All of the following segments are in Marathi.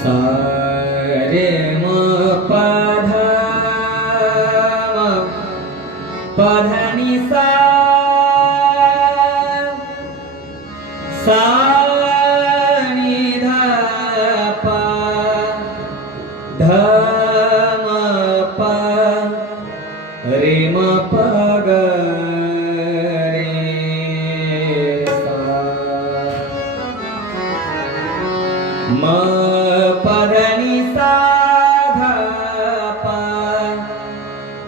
सा रे म पाधा पाधानी सा सा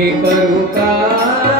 करू का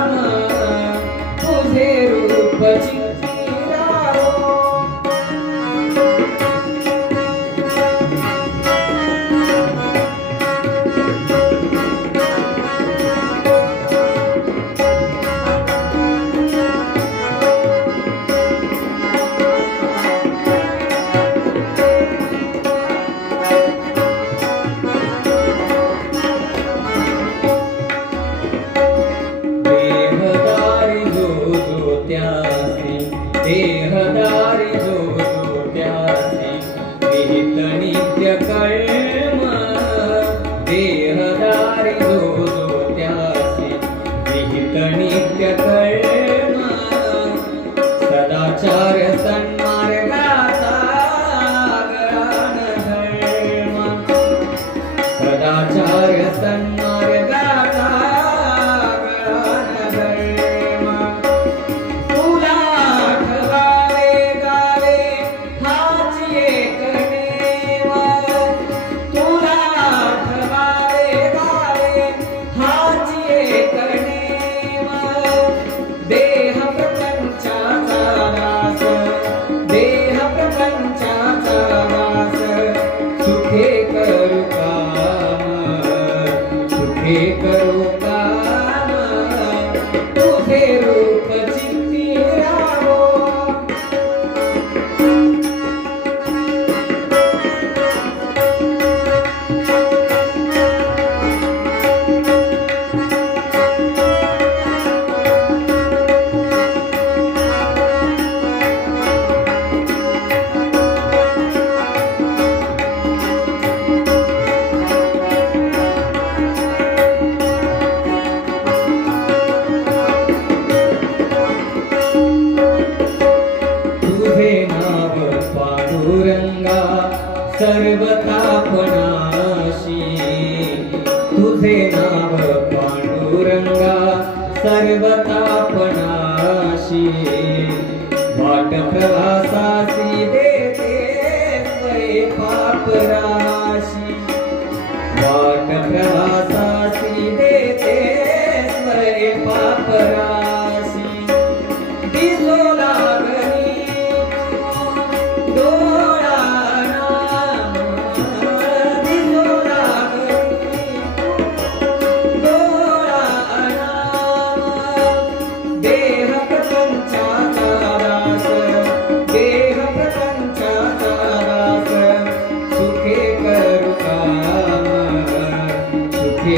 I. सर्व तापनाशी तुझे नाव पांडुरंगा सर्व तापनाशी वाट प्रवासाशी देते स्वयं पापराशी। वाट प्रवास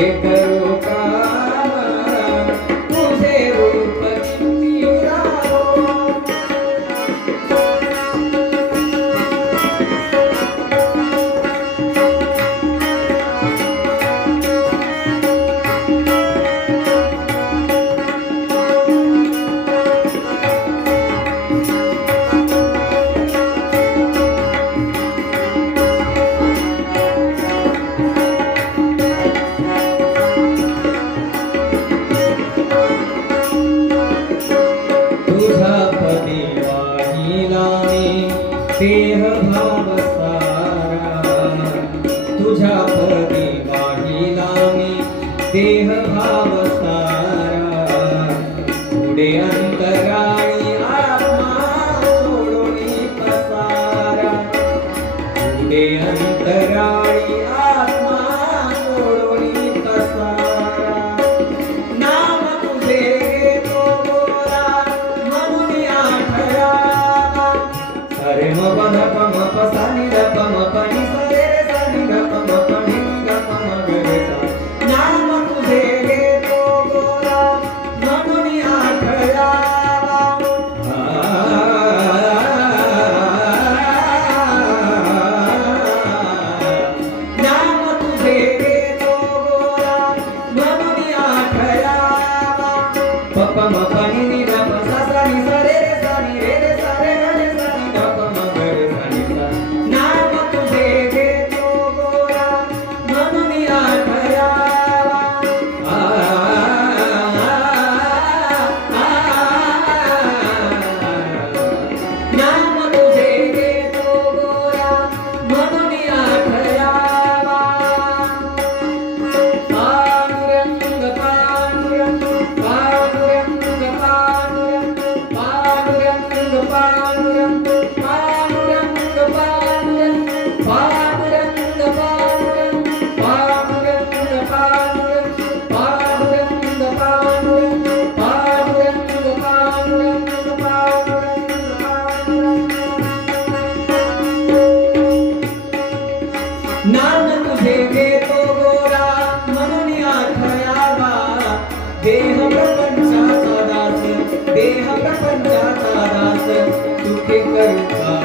que सिंह भाव सारा तुझ्या पदी माहिला मी देह भाव पुढे अंतर 다 Thank you.